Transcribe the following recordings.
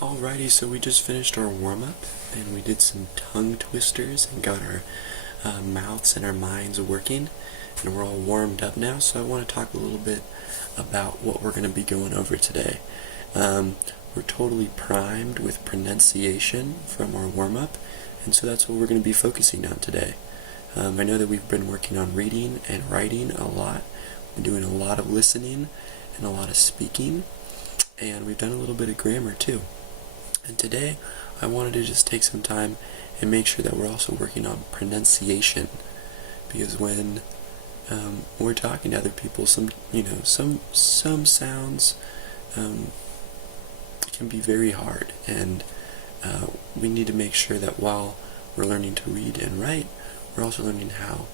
Alrighty, so we just finished our warm-up, and we did some tongue twisters and got our mouths and our minds working, and we're all warmed up now, so I want to talk a little bit about what we're going to be going over today. We're totally primed with pronunciation from our warm-up, and so that's what we're going to be focusing on today. I know that we've been working on reading and writing a lot. We're doing a lot of listening and a lot of speaking, and we've done a little bit of grammar too. And today, I wanted to just take some time and make sure that we're also working on pronunciation, because when we're talking to other people, some sounds can be very hard, and we need to make sure that while we're learning to read and write, we're also learning how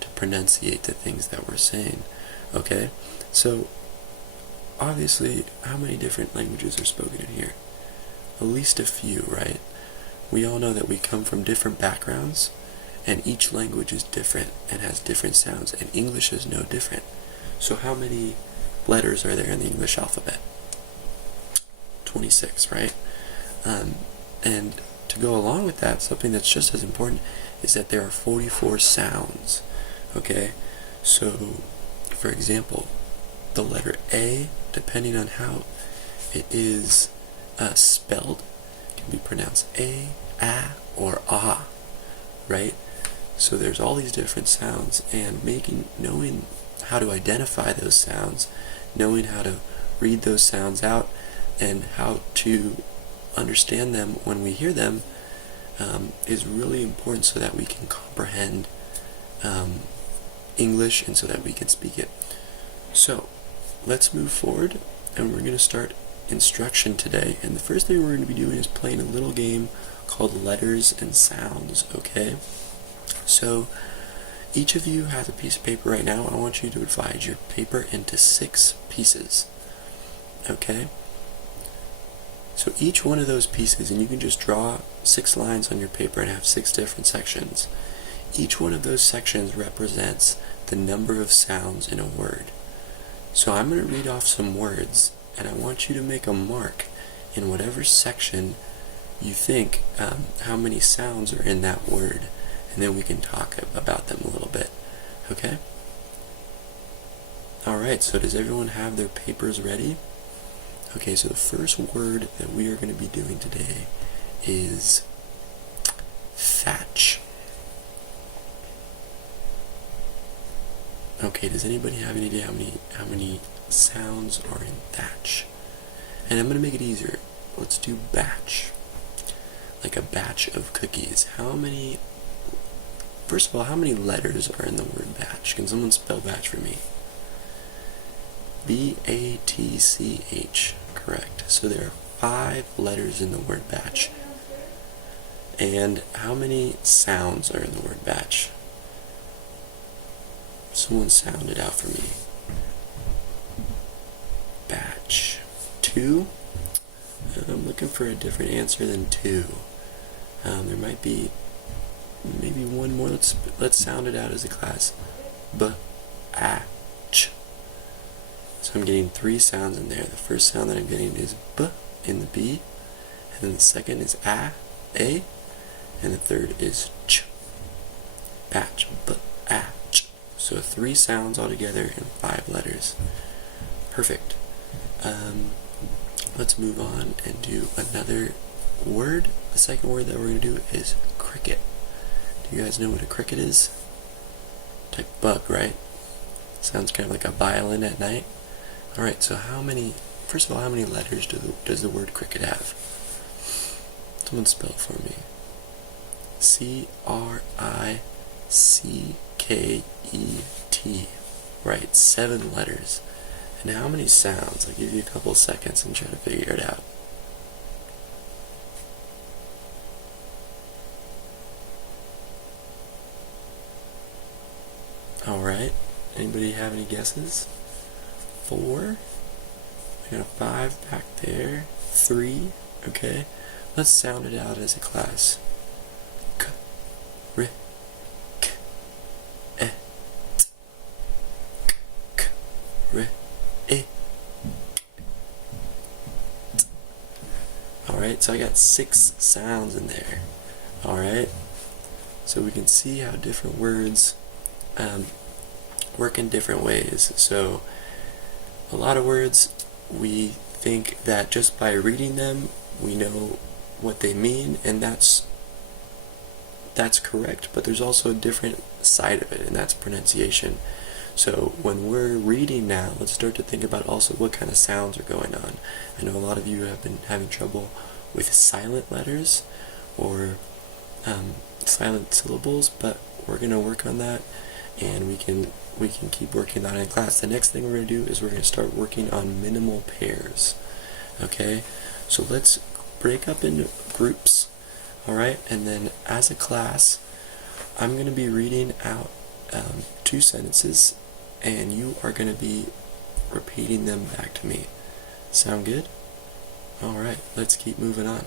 to pronunciate the things that we're saying. Okay, so obviously, how many different languages are spoken in here? At least a few, right? We all know that we come from different backgrounds, and each language is different and has different sounds, and English is no different. So how many letters are there in the English alphabet? 26, right? And to go along with that, something that's just as important is that there are 44 sounds, okay? So, for example, the letter A, depending on how it is spelled, can be pronounced A, or ah, right? So there's all these different sounds, and knowing how to identify those sounds, knowing how to read those sounds out, and how to understand them when we hear them is really important so that we can comprehend English and so that we can speak it. So let's move forward, and we're going to start instruction today, and the first thing we're going to be doing is playing a little game called letters and sounds, okay? So each of you has a piece of paper right now. I want you to divide your paper into 6 pieces, okay? So each one of those pieces, and you can just draw 6 lines on your paper and have 6 different sections. Each one of those sections represents the number of sounds in a word. So I'm going to read off some words, and I want you to make a mark in whatever section you think how many sounds are in that word, and then we can talk about them a little bit, okay? Alright, so does everyone have their papers ready? Okay, so the first word that we are going to be doing today is thatch. Okay, does anybody have any idea how many sounds are in thatch? And I'm going to make it easier. Let's do batch. Like a batch of cookies. First of all, how many letters are in the word batch? Can someone spell batch for me? B-A-T-C-H. Correct. So there are 5 letters in the word batch. And how many sounds are in the word batch? Someone sound it out for me. Batch. 2? I'm looking for a different answer than 2. There might be maybe one more. Let's sound it out as a class. B-A-Ch. So I'm getting 3 sounds in there. The first sound that I'm getting is B in the B, and then the second is A, and the third is Ch. Batch. B-A-Ch. So 3 sounds altogether and 5 letters. Perfect. Let's move on and do another word. The second word that we're going to do is cricket. Do you guys know what a cricket is? Type bug, right? Sounds kind of like a violin at night. Alright, so first of all, how many letters does the word cricket have? Someone spell it for me. C-R-I-C-K-E-T. Right, 7 letters. And how many sounds? I'll give you a couple seconds and try to figure it out. Alright, anybody have any guesses? 4? We got a 5 back there. 3, okay. Let's sound it out as a class. K, R, K, E, T, K, R, E. Alright, so I got 6 sounds in there. Alright, so we can see how different words work in different ways. So a lot of words, we think that just by reading them we know what they mean, and that's correct, but there's also a different side of it, and that's pronunciation. So when we're reading now, let's start to think about also what kind of sounds are going on. I know a lot of you have been having trouble with silent letters or silent syllables, but we're going to work on that, and we can keep working on it in class. The next thing we're going to do is we're going to start working on minimal pairs. Okay, so let's break up into groups. Alright, and then as a class, I'm going to be reading out 2 sentences, and you are going to be repeating them back to me. Sound good? Alright, let's keep moving on.